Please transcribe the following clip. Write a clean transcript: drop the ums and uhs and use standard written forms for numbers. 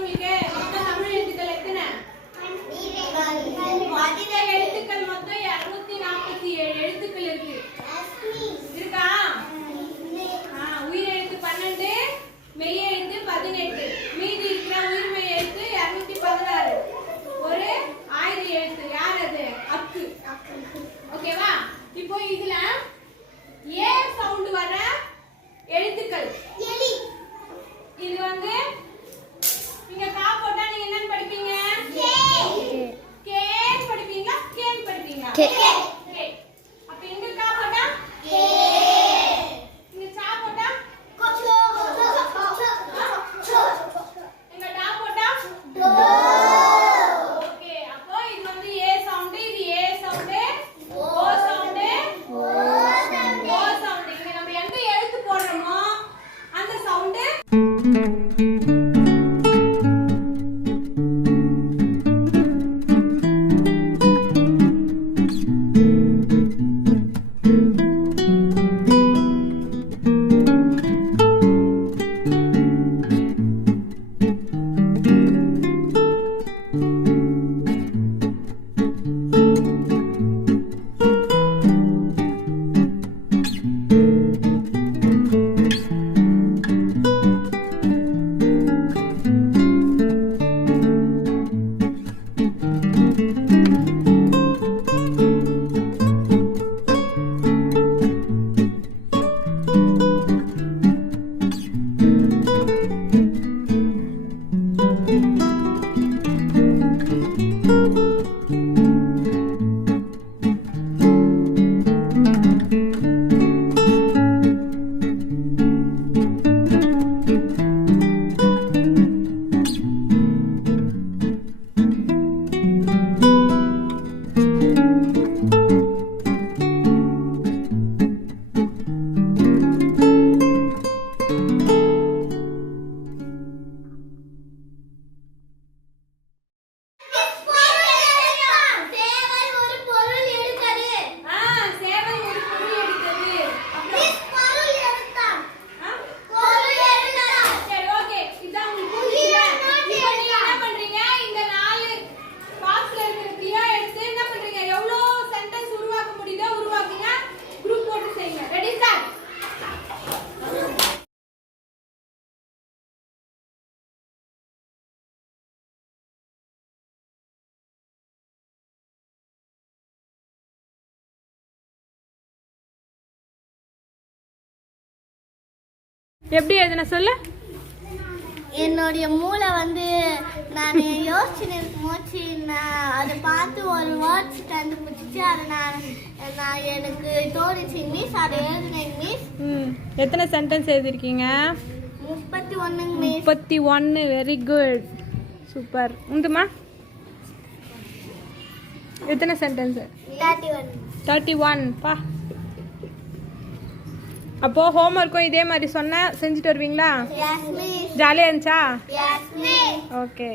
உங்களுக்கு மொத்தம் தமிழ் எழுத்துக்கள் எத்தனை? எழுத்துக்கள் மொத்தம் 247 எழுத்துக்கள் இருக்கு. இருக்கா? உயிர் எழுத்து 12, மெய் எழுத்து 18. மீதி இருக்கிற உயிர்மெய் எழுத்து 216. ஒரு 1000 எழுத்து. யார் அது? அக்கு. ஓகேவா? இப்போ இதுல ஏ சவுண்ட் வர எழுத்துக்கள் இது வந்து நீங்க கா போட்டா நீங்க என்னன்னு படிப்பீங்க? கே படிப்பீங்களா? கேன்னு படிப்பீங்களா? கே. அப்ப இங்க கா போட்டா கே, இங்க சா போட்டா சோ, இங்க டா போட்டா டோ. ஓகே, அப்போ இது வந்து ஏ சவுண்ட், இது ஏ சவுண்ட், ஓ சவுண்ட், ஓ சவுண்ட். இங்க நம்ம எங்க எழுத்து போடுறோமோ அந்த சவுண்ட். எப்படி எழுதுன சொல்லு? என்னுடைய மூளை வந்து நான் யோசிச்சு மூச்சு நான் அதை பார்த்து ஒரு வேர்ட்ஸ் கண்டுபிடிச்சி அதை நான் எனக்கு தோணுச்சு மிஸ், அதை எழுதுனேன் மிஸ். எத்தனை சென்டென்ஸ் எழுதிருக்கீங்க? 31 மிஸ். 31. Very good, super. உண்டுமா? எத்தனை சென்டென்ஸ்? 31. பா. அப்போ ஹோம்ஒர்க்கும் இதே மாதிரி சொன்ன செஞ்சுட்டு வருவீங்களா? ஜாலியாக இருந்துச்சா? ஓகே.